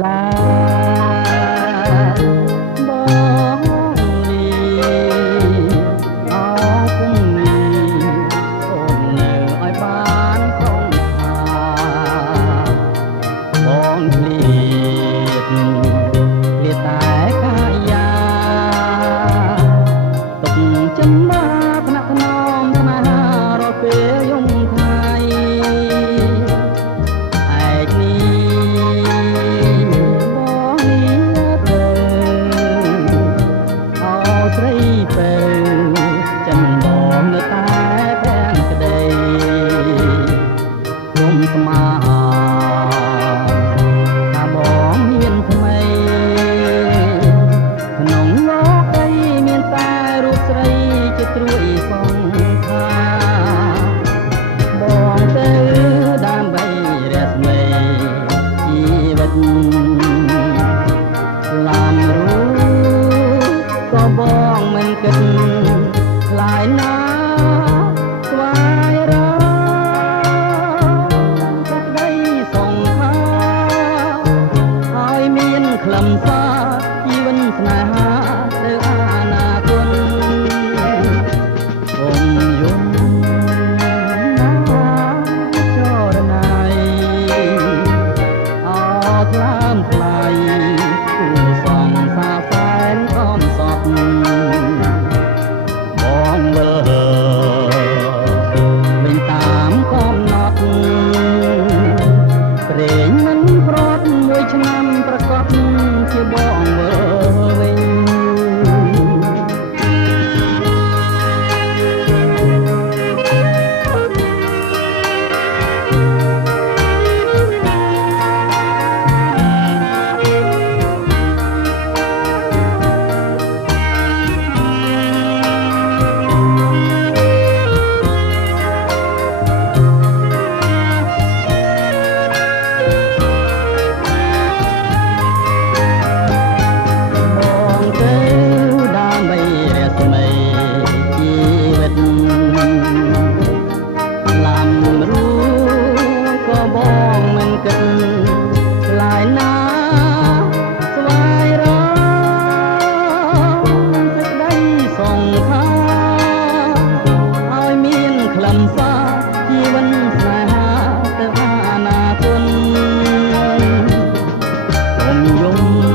ឡាបងលីអោគុំលីអូននៅឲ្យបានខំថាបងភ្លៀតតែកាយាទុកចិនមកថ្នាក់ថ្នមស្នេហារត់ពេលយំថ្ងៃឯកនេះបងនេះទៅអោស្រីទៅចិនបងនៅតែប្រាំងក្តីគុំស្មាថាបងមានថ្មីក្នុងលោកដីមានតែរូបស្រីជាត្រួយសង្ខាបងទៅដើម្បីរស្មីជីវិតឡាំរូក៏បងមិនគិតខ្លាយណាស្វាយរសេចក្តីសង្ខាឲ្យមានខ្លឹមសារជីវិតស្នេហាទៅអនាគតគុំយំណាចរណៃអត់ថ្លើមថ្លៃគូសងសាសែនអមសពបងលើវិញតាមកំណត់ព្រេងមិនប្រត់មួយឆ្នាំប្រកបជាបងវើវិញ យំ